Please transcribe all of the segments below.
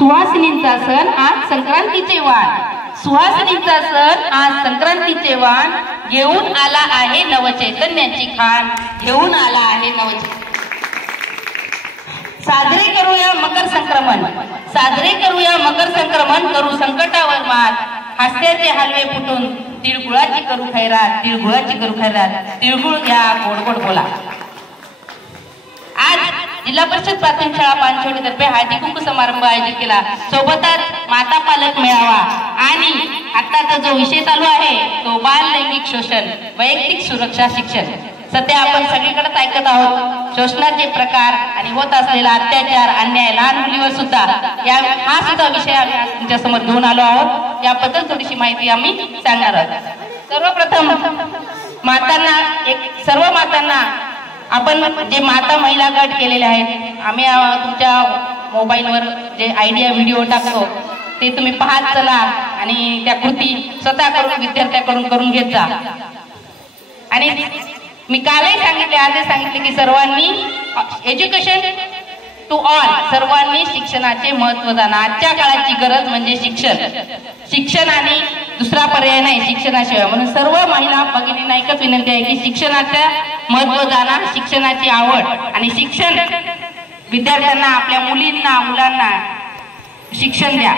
सुहासिनींचा सण आज संक्रांतीचे वाण, सुहासिनींचा सण आज संक्रांतीचे वाण, घेऊन आला आहे नवचैतन्याची खाण, घेऊन आला आहे नवचैतन्य। साजरे करूया मकर संक्रमण, साजरे करूया मकर संक्रमण, करू संकटावर मात, हास्याचे हलवे फुटून तिळगुळाची करू खैरात, तिळगुळाची करू खैरात, तिळगुळ घ्या गोड गोड बोला। आज जिल्हा परिषद प्राथमिक शाळा पानशेवडी तर्फे हळदी कुंकू समारंभ आयोजित केला, सोबतच माता पालक मेळावा आणि आताचा जो विषय चालू आहे तो बाल लैंगिक शोषण, वैयक्तिक सुरक्षा शिक्षण। सध्या आपण सगळीकडेच ऐकत आहोत शोषणाचे प्रकार आणि होत असलेला अत्याचार, अन्याय लहान मुलीवर सुद्धा, हा सुद्धा विषय आम्ही तुमच्या समोर घेऊन आलो आहोत। याबद्दल थोडीशी माहिती आम्ही सांगणार आहोत। सर्वप्रथम सर्व मातांना आपण जे माता महिला गट केलेले आहेत, आम्ही तुमच्या मोबाईलवर जे आयडिया व्हिडिओ टाकतो ते तुम्ही पाहत चला आणि त्या कृती स्वतः करून विद्यार्थ्यांकडून करून घेत जा। आणि मी कालही सांगितले, आजही सांगितले की सर्वांनी एज्युकेशन टू ऑल, सर्वांनी शिक्षणाचे महत्त्व जाणा। आजच्या काळाची गरज म्हणजे शिक्षण आणि दुसरा पर्याय नाही शिक्षणाशिवाय। म्हणून सर्व महिला भगिनींना एकच विनंती आहे की शिक्षणाचे महत्त्व जाणा, शिक्षणाची आवड आणि शिक्षण विद्यार्थ्यांना, आपल्या मुलांना शिक्षण द्या।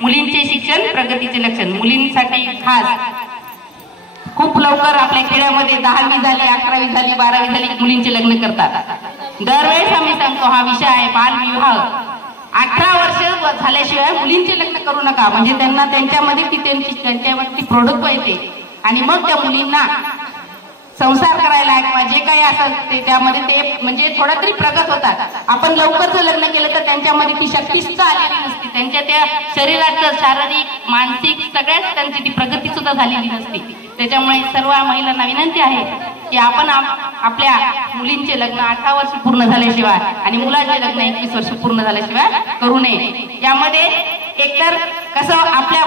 मुलींचे शिक्षण प्रगतीचे लक्षण। मुलींसाठी खास खूप लवकर आपल्या खेड्यामध्ये 10वी झाली, 11वी झाली, 12वी झाली मुलींचे लग्न करतात। दरवेळेस आम्ही सांगतो हा विषय आहे बालविवाह। 18 वर्ष झाल्याशिवाय मुलींचे लग्न करू नका, म्हणजे त्यांना त्यांच्यामध्ये ती प्रौढत्व येते आणि मग त्या मुलींना संसार करायला किंवा जे काही असेल ते त्यामध्ये ते म्हणजे थोडा तरी प्रगत होतात। आपण लवकर जर लग्न केलं तर त्यांच्यामध्ये ती शक्ती सुद्धा आलेली नसते, त्यांच्या त्या शरीराचं शारीरिक मानसिक सगळ्याच त्यांची ती प्रगती सुद्धा झालेली नसते। त्याच्यामुळे सर्व महिलांना विनंती आहे की आपण आपल्या मुलींचे लग्न 18 वर्ष पूर्ण झाल्याशिवाय आणि मुलांचे लग्न 21 वर्ष पूर्ण झाल्याशिवाय करू नये। यामध्ये एकतर कसं आपल्या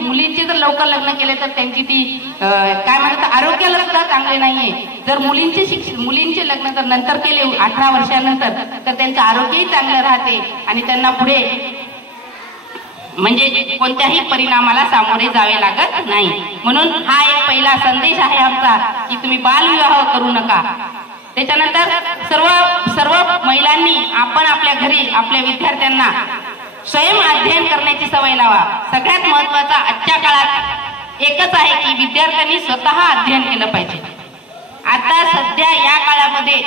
मुलींचे जर लवकर लग्न केले तर त्यांची ती काय म्हणतात आरोग्याला सुद्धा चांगले नाहीये। जर मुलींचे लग्न जर नंतर केले 18 वर्षानंतर तर त्यांचं आरोग्यही चांगलं राहते आणि त्यांना पुढे म्हणजे कोणत्याही परिणामाला सामोरे जावे लागत नाही। म्हणून हा एक पहिला संदेश आहे आमचा की तुम्ही बालविवाह करू नका। त्याच्यानंतर सर्व महिलांनी आपण आपल्या घरी आपल्या विद्यार्थ्यांना स्वयं अध्ययन करण्याची सवय लावा। सगळ्यात महत्त्वाचा आजच्या काळात एकच आहे की विद्यार्थ्यांनी स्वतः अध्ययन केलं पाहिजे। आता सध्या या काळामध्ये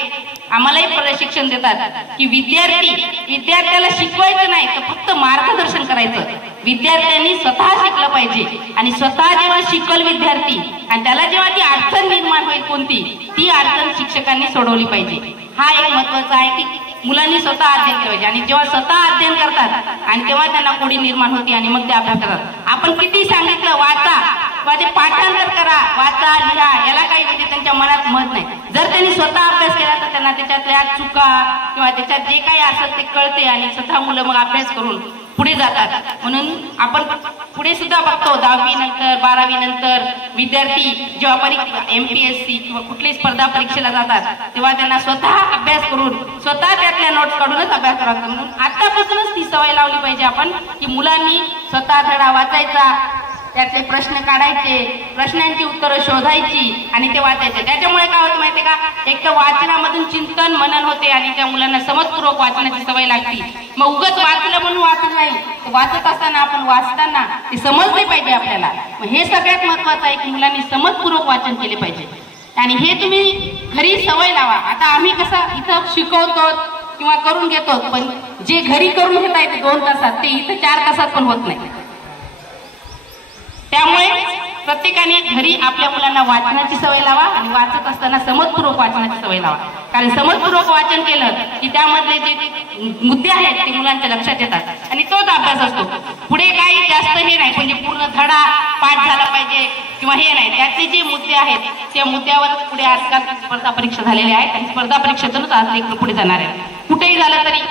आम्हालाही प्रशिक्षण देतात की विद्यार्थ्याला शिकवायचं नाही तर फक्त मार्गदर्शन करायचं। विद्यार्थ्यांनी स्वतः शिकलं पाहिजे आणि स्वतः जेव्हा शिकल विद्यार्थी आणि त्याला जेव्हा ती अडचण निर्माण होईल कोणती, ती अडचण शिक्षकांनी सोडवली पाहिजे। हा एक महत्त्वाचा आहे की मुलांनी स्वतः अध्ययन केलं पाहिजे आणि जेव्हा स्वतः अध्ययन करतात आणि तेव्हा त्यांना कोडी निर्माण होती आणि मग ते अभ्यास करतात। आपण किती सांगितलं वाचा किंवा ते पाठांतर करा, वाचा लिहा, याला काही म्हणजे त्यांच्या मनात मत नाही। जर त्यांनी स्वतः अभ्यास केला तर त्यांना त्याच्यातल्या चुका किंवा त्याच्यात जे काही असेल ते कळते आणि स्वतः मुलं मग अभ्यास करून पुढे जातात। म्हणून आपण पुढे सुद्धा बघतो 10वी नंतर 12वी नंतर विद्यार्थी जेव्हा MPSC किंवा कुठल्याही स्पर्धा परीक्षेला जातात तेव्हा त्यांना स्वतः अभ्यास करून स्वतः त्यातल्या नोट्स काढूनच अभ्यास करावा। म्हणून आतापासूनच ती सवय लावली पाहिजे आपण की मुलांनी स्वतः धडा वाचायचा, त्यातले प्रश्न काढायचे, प्रश्नांची उत्तरं शोधायची आणि ते वाचायचे। त्याच्यामुळे काय होतं माहितीये का, एक तर वाचनामधून चिंतन मनन होते आणि त्या मुलांना समजपूर्वक वाचण्याची सवय लागते। मग उगाच वाचलं म्हणून वाचलं नाही, वाचत असताना आपण वाचताना ते समजले पाहिजे आपल्याला। मग हे सगळ्यात महत्वाचं आहे की मुलांनी समजपूर्वक वाचन केले पाहिजे आणि हे तुम्ही घरी सवय लावा। आता आम्ही कसं इथं शिकवतो किंवा करून घेतो, पण जे घरी करून घेता येते 2 तासात ते इथं 4 तासात पण होत नाही। त्यामुळे प्रत्येकाने घरी आपल्या मुलांना वाचनाची सवय लावा आणि वाचत असताना समजपूर्वक वाचनाची सवय लावा। कारण समजपूर्वक वाचन केलं की त्यामधले जे मुद्दे आहेत ते मुलांच्या लक्षात येतात आणि तोच अभ्यास असतो। पुढे काही जास्त हे नाही म्हणजे पूर्ण धडा पाठ झाला पाहिजे किंवा हे नाही, त्याचे जे मुद्दे आहेत त्या मुद्द्यावर पुढे आजकाल स्पर्धा परीक्षा झालेल्या आहेत आणि स्पर्धा परीक्षेतूनच आज लेकरं पुढे जाणार आहेत। कुठेही झालं तरी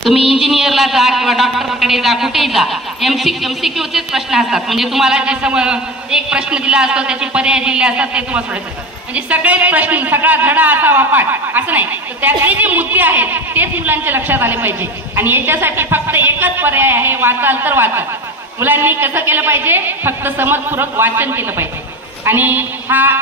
तुम्ही इंजिनियरला जा किंवा डॉक्टरकडे जा, कुठेही जा, MCQचेच प्रश्न असतात। म्हणजे तुम्हाला जे एक प्रश्न दिला असतो त्याचे पर्याय दिले असतात ते तुम्हाला सोडायचे असतात। म्हणजे सगळेच प्रश्न सगळा धडा असा वापाट असं नाही, तर त्यातले जे मुद्दे आहेत तेच मुलांच्या लक्षात आले पाहिजे. आणि याच्यासाठी फक्त एकच पर्याय आहे, वाचाल तर वाचाल. मुलांनी कसं केलं पाहिजे, फक्त समजपूर्वक वाचन केलं पाहिजे. आणि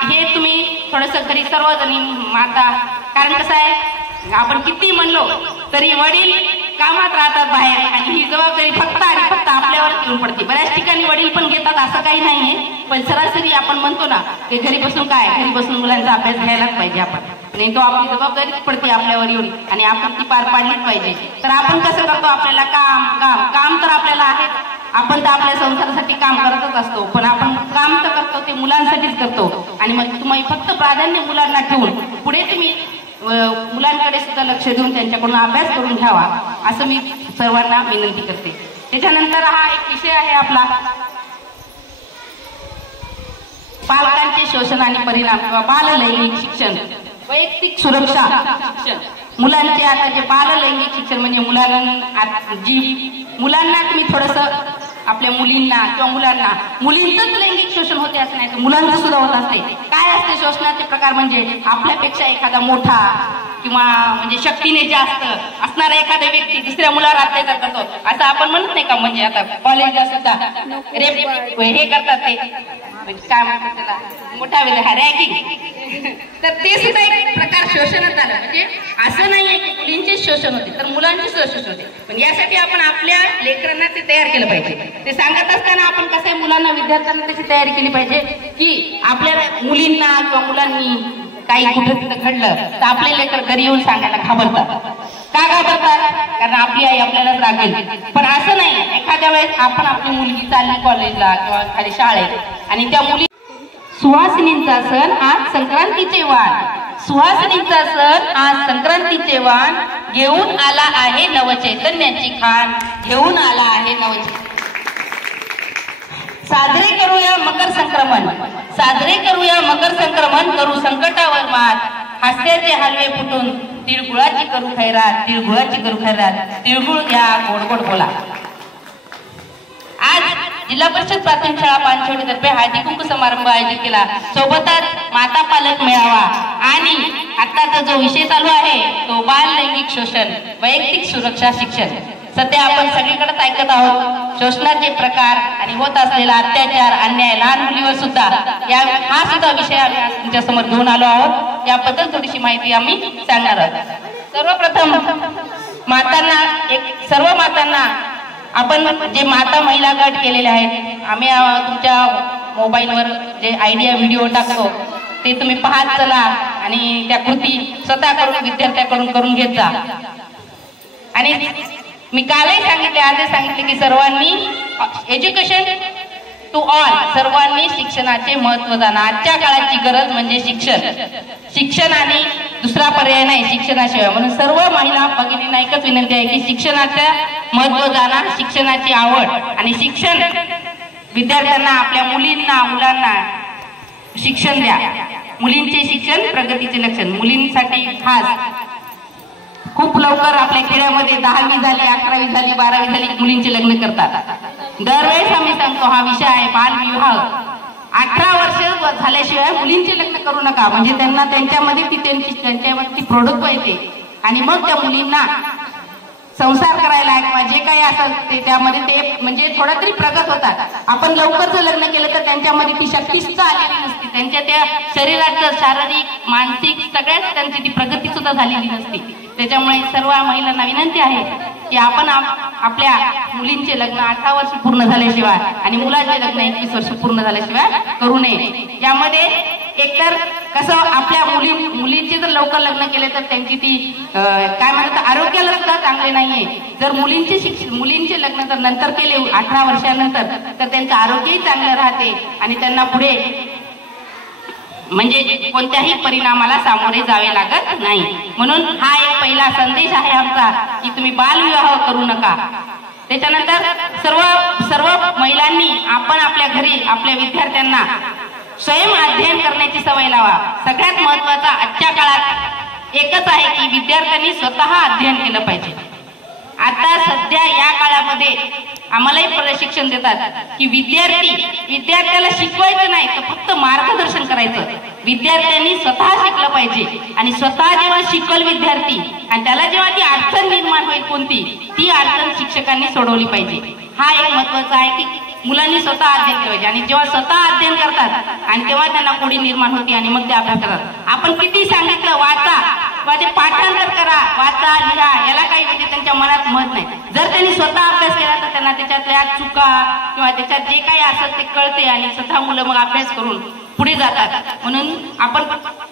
हे तुम्ही थोडंसं घरी सर्वजणी माता, कारण कसं आहे आपण किती म्हणलो तरी वडील कामात राहतात बाहेर आणि ही जबाबदारी फक्त आणि फक्त आपल्यावर येऊन पडते. बऱ्याच ठिकाणी वडील पण घेतात असं काही नाहीये, पण सरासरी आपण म्हणतो ना की घरी बसून काय, घरी बसून मुलांचा अभ्यास घ्यायलाच पाहिजे आपण, नाही तो आपली जबाबदारीच पडते आपल्यावर येऊन आणि आपण ती पार पाडलीच पाहिजे. तर आपण कसं करतो, आपल्याला काम काम काम तर आपल्याला आहे, आपण तर आपल्या संसारासाठी काम करतच असतो, पण आपण काम तर करतो ते मुलांसाठीच करतो. आणि मग तुम्ही फक्त प्राधान्य मुलांना ठेवून पुढे तुम्ही मुलांकडे सुद्धा लक्ष देऊन त्यांच्याकडून अभ्यास करून घ्यावा असं मी सर्वांना विनंती करते. त्याच्यानंतर हा एक विषय आहे आपला पालकांचे शोषण आणि परिणाम किंवा बाललैंगिक शिक्षण, वैयक्तिक सुरक्षा शिक्षण. मुलांचे आता जे बाललैंगिक शिक्षण म्हणजे मुलांना तुम्ही थोडंसं आपल्या मुलींना किंवा मुलांना, मुलींचंच लैंगिक शोषण होते असं नाही तर मुलांचं सुद्धा होत असते. काय असते शोषणाचे प्रकार, म्हणजे आपल्यापेक्षा एखादा मोठा किंवा म्हणजे शक्तीने जास्त असणारा एखादा व्यक्ती दुसऱ्या मुलावर अत्याचार करतो असं आपण म्हणत नाही का. म्हणजे आता कॉलेजला सुद्धा रेप हे करतात ते काय म्हणतात त्याला, मोठा रॅगिंग, तर ते सुद्धा एक प्रकार शोषणच झालं. म्हणजे असं नाहीये की मुलींचे शोषण होते तर मुलांचे शोषण होते, पण यासाठी आपण आपल्या लेकरांना ते तयार केलं पाहिजे. ते सांगत असताना आपण कसं आहे मुलांना, विद्यार्थ्यांना त्याची तयारी केली पाहिजे की आपल्या मुलींना किंवा मुलांनी काही कुठं तिथं घडलं तर आपले लेकर घरी येऊन सांगायला घाबरतात. का घाबरतात, कारण आपली आई आपल्यालाच रागेल. पण असं नाही, एखाद्या वेळेस आपण आपली मुलगी चालली कॉलेजला किंवा एखाद्या शाळेत आणि त्या मुली, सुहासिनींचा सण आज संक्रांतीचे वाण, सुहासिनींचा सण आज संक्रांतीचे वाण, घेऊन आला आहे नवचैतन्याची खाण, घेऊन आला आहे नवचैतन्य. साजरे करूया मकर संक्रमण, साजरे करूया मकर संक्रमण, करू संकटावर मात, हास्याचे हलवे फुटून तिळगुळाची करू खैरात, तिळगुळाची करू खैरात, तिळगुळ घ्या गोड गोड बोला. आज जिल्हा परिषद प्राथमिक शाळा पानछोडीतर्फे हळदी कुंकू समारंभ आयोजित केला, सोबतच माता पालक मेळावा आणि आताचा जो विषय चालू आहे तो बाल लैंगिक शोषण, वैयक्तिक सुरक्षा शिक्षण. सध्या आपण सगळीकडेच ऐकत आहोत शोषणाचे प्रकार आणि होत असलेला अत्याचार, अन्याय लहान मुलीवर सुद्धा, हा सुद्धा विषय आम्ही आज तुमच्या समोर घेऊन आलो आहोत. याबद्दल थोडीशी माहिती आम्ही सांगणार आहोत. सर्वप्रथम मातांना, सर्व मातांना आपण जे माता महिला गट केलेले आहेत, आम्ही तुमच्या मोबाईलवर जे आयडिया व्हिडिओ टाकतो ते तुम्ही पाहत चला आणि त्या कृती स्वतः करून विद्यार्थ्याकडून करून घेत जा. आणि मी कालही सांगितले, आजही सांगितले की सर्वांनी एज्युकेशन टू ऑल, सर्वांनी शिक्षणाचे महत्त्व जाणं. आजच्या काळाची गरज म्हणजे शिक्षण, शिक्षण आणि दुसरा पर्याय नाही शिक्षणाशिवाय. म्हणून सर्व महिला भगिनींना एकच विनंती आहे की शिक्षणाचं महत्त्व जाणं, शिक्षणाची आवड आणि शिक्षण विद्यार्थ्यांना, आपल्या मुलींना मुलांना शिक्षण द्या. मुलींचे शिक्षण प्रगतीचे लक्षण. मुलींसाठी खास खूप लवकर आपल्या खेड्यामध्ये 10वी झाली, 11वी झाली, 12वी झाली मुलींचे लग्न करतात. दरवेळेस आम्ही सांगतो हा विषय आहे बालविवाह. 18 वर्ष झाल्याशिवाय मुलींचे लग्न करू नका, म्हणजे त्यांना त्यांच्यामध्ये ती प्रौढत्व येते आणि मग त्या मुलींना संसार करायला किंवा जे काही असं ते त्यामध्ये ते म्हणजे थोडा तरी प्रगत होतात. आपण लवकर जर लग्न केलं तर त्यांच्यामध्ये ती शक्ती सुद्धा आलेली नसते, त्यांच्या त्या शरीराचं शारीरिक मानसिक सगळ्याच त्यांची ती प्रगती सुद्धा झालेली नसते. त्याच्यामुळे सर्व महिलांना विनंती आहे की आपण आपल्या मुलींचे लग्न 18 वर्ष पूर्ण झाल्याशिवाय आणि मुलांचे लग्न 21 वर्ष पूर्ण झाल्याशिवाय करू नये. यामध्ये एकतर कसं आपल्या मुलींचे जर लवकर लग्न केले तर त्यांची ती काय म्हणतात आरोग्याला सुद्धा चांगले नाहीये. जर मुलींचे लग्न जर नंतर केले 18 वर्षानंतर तर त्यांचं आरोग्यही चांगलं राहते आणि त्यांना पुढे म्हणजे कोणत्याही परिणामाला सामोरे जावे लागत नाही. म्हणून हा एक पहिला संदेश आहे आमचा की तुम्ही बालविवाह करू नका. त्याच्यानंतर सर्व महिलांनी आपण आपल्या घरी आपल्या विद्यार्थ्यांना स्वयं अध्ययन करण्याची सवय लावा. सगळ्यात महत्वाचा आजच्या काळात एकच आहे की विद्यार्थ्यांनी स्वतः अध्ययन केलं पाहिजे. आता सध्या या काळामध्ये आम्हालाही प्रशिक्षण देतात की विद्यार्थ्याला शिकवायचं नाही तर फक्त मार्गदर्शन करायचं. विद्यार्थ्यांनी स्वतः शिकलं पाहिजे आणि स्वतः जेव्हा शिकल विद्यार्थी आणि त्याला जेव्हा ती अडचण निर्माण होईल कोणती, ती अडचण शिक्षकांनी सोडवली पाहिजे. हा एक महत्वाचा आहे की मुलांनी स्वतः अध्ययन केलं पाहिजे आणि जेव्हा स्वतः अध्ययन करतात आणि तेव्हा त्यांना कोडी निर्माण होती आणि मग ते अभ्यास करतात. आपण किती सांगितलं वाचा किंवा ते पाठांतर करा, वाचा लिहा, याला काही म्हणजे त्यांच्या मनात मत नाही. जर त्यांनी स्वतः अभ्यास केला तर त्यांना त्याच्यातल्या चुका किंवा त्याच्यात जे काही असेल ते कळते आणि स्वतः मुलं मग अभ्यास करून पुढे जातात. म्हणून आपण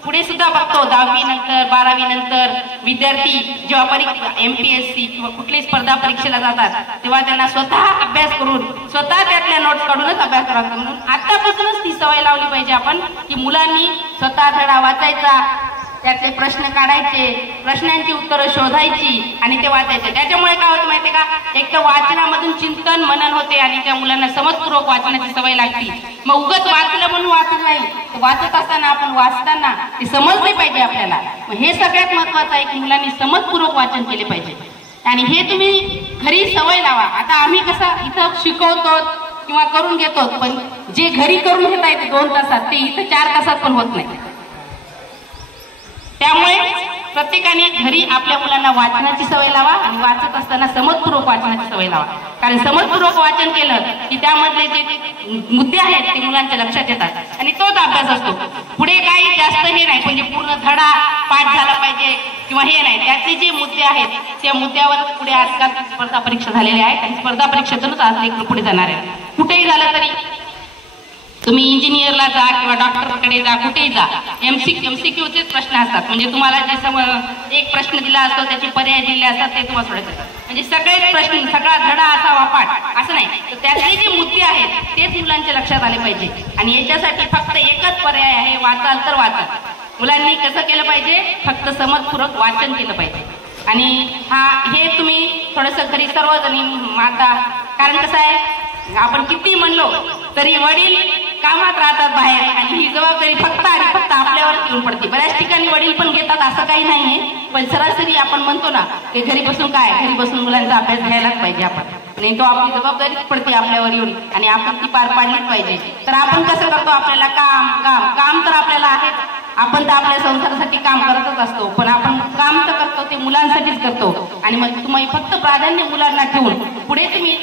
पुढे सुद्धा बघतो 10वी नंतर 12वी नंतर विद्यार्थी जेव्हा MPSC किंवा कुठल्याही स्पर्धा परीक्षेला जातात तेव्हा त्यांना स्वतः अभ्यास करून स्वतः त्यातल्या नोट्स काढूनच अभ्यास करावा. म्हणून आतापासूनच ती सवय लावली पाहिजे आपण की मुलांनी स्वतः धडा वाचायचा, त्यातले प्रश्न काढायचे, प्रश्नांची उत्तरं शोधायची आणि ते वाचायचे. त्याच्यामुळे काय होतं माहितीये का, एक तर वाचनामधून चिंतन मनन होते आणि त्या मुलांना समजपूर्वक वाचण्याची सवय लागते. मग उगाच वाचलं म्हणून वाचत नाही, वाचत असताना आपण वाचताना ते समजले पाहिजे आपल्याला. मग हे सगळ्यात महत्वाचं आहे की मुलांनी समजपूर्वक वाचन केले पाहिजे आणि हे तुम्ही घरी सवय लावा. आता आम्ही कसं इथं शिकवतो किंवा करून घेतो, पण जे घरी करून घेता येते 2 तासात ते इथं 4 तासात पण होत नाही. त्यामुळे प्रत्येकाने घरी आपल्या मुलांना वाचनाची सवय लावा आणि वाचत असताना समजपूर्वक वाचनाची सवय लावा. कारण समजपूर्वक वाचन केलं की त्यामधले जे मुद्दे आहेत ते मुलांच्या लक्षात येतात आणि तोच अभ्यास असतो. पुढे काही जास्त हे नाही म्हणजे पूर्ण धडा पाठ झाला पाहिजे किंवा हे नाही, त्यातले जे मुद्दे आहेत त्या मुद्द्यावर पुढे आजकाल स्पर्धा परीक्षा झालेल्या आहेत आणि स्पर्धा परीक्षेतूनच आज लेकरं पुढे जाणार आहेत. कुठेही झालं तरी तुम्ही इंजिनियरला जा किंवा डॉक्टरकडे जा, कुठेही जा, MCQचेच प्रश्न असतात. म्हणजे तुम्हाला जे एक प्रश्न दिला असतो त्याचे पर्याय दिले असतात ते तुम्हाला सोडायचे. म्हणजे सगळे प्रश्न सगळा धडा असावा पाठ असं नाही, तर त्यातले जे मुद्दे आहेत तेच मुलांच्या लक्षात आले पाहिजे. आणि याच्यासाठी फक्त एकच पर्याय आहे, वाचाल तर वाचा. मुलांनी कसं केलं पाहिजे, फक्त समजपूर्वक वाचन केलं पाहिजे. आणि हे तुम्ही थोडंसं घरी सर्वजणी माता, कारण कसं आहे आपण किती म्हणलो तरी वडील कामात राहतात बाहेर आणि ही जबाबदारी फक्त आणि फक्त आपल्यावर येऊन पडते. बऱ्याच ठिकाणी वडील पण घेतात असं काही नाहीये, पण सरासरी आपण म्हणतो ना की घरी बसून घरी बसून मुलांचा अभ्यास घ्यायलाच पाहिजे आपण, नाही तो आपली जबाबदारीच पडते आपल्यावर येऊन आणि आपण ती पार पाडलीच पाहिजे. तर आपण कसं करतो, आपल्याला काम तर आपल्याला आहे, आपण तर आपल्या संसारासाठी काम करतच असतो, पण आपण काम तर करतो ते मुलांसाठीच करतो. आणि मग तुम्ही फक्त प्राधान्य मुलांना ठेवून पुढे तुम्ही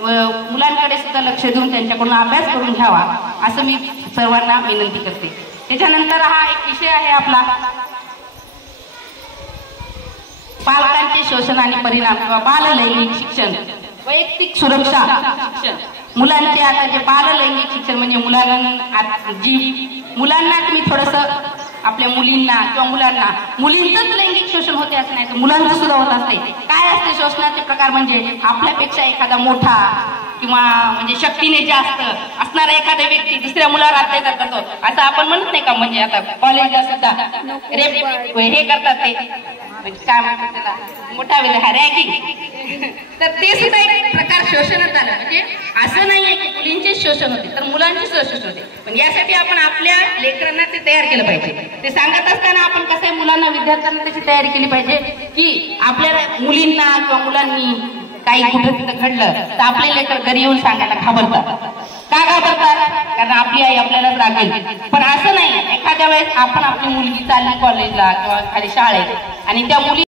मुलांकडे सुद्धा लक्ष देऊन त्यांच्याकडून अभ्यास करून घ्यावा असं मी सर्वांना विनंती करते. त्याच्यानंतर हा एक विषय आहे आपला पालकांचे शोषण आणि परिणाम किंवा बाललैंगिक शिक्षण, वैयक्तिक सुरक्षा शिक्षण. मुलांचे आता जे बाललैंगिक शिक्षण म्हणजे मुलांना तुम्ही थोडंसं आपल्या मुलींना किंवा मुलींचंच लैंगिक शोषण होते असं नाही, तर मुलांचं सुद्धा होत असते. काय असते शोषणाचे प्रकार, म्हणजे आपल्यापेक्षा एखादा मोठा किंवा म्हणजे शक्तीने जास्त असणारा एखादा व्यक्ती दुसऱ्या मुलावर अत्याचार करतो असं आपण म्हणत नाही का. म्हणजे आता कॉलेजला सुद्धा रेप हे करतात ते काय म्हणतात त्याला मोठा रॅगिंग, तर ते सुद्धा एक प्रकार शोषणच झालं. म्हणजे असं नाहीये की मुलींचे शोषण होते तर मुलांचे शोषण होते, पण यासाठी आपण आपल्या लेकरांना ते तयार केलं पाहिजे. ते सांगत असताना आपण कसं मुलांना विद्यार्थ्यांना त्याची तयारी केली पाहिजे की आपल्याला मुलींना किंवा मुलांनी काही कुठं तिथं घडलं तर आपले लेकर घरी येऊन सांगायला घाबरतात. का घाबरतात, कारण आपली आई आपल्यालाच रागेल. पण असं नाही, एखाद्या वेळेस आपण आपली मुलगी चालली कॉलेजला किंवा एखाद्या शाळेत आणि त्या मुली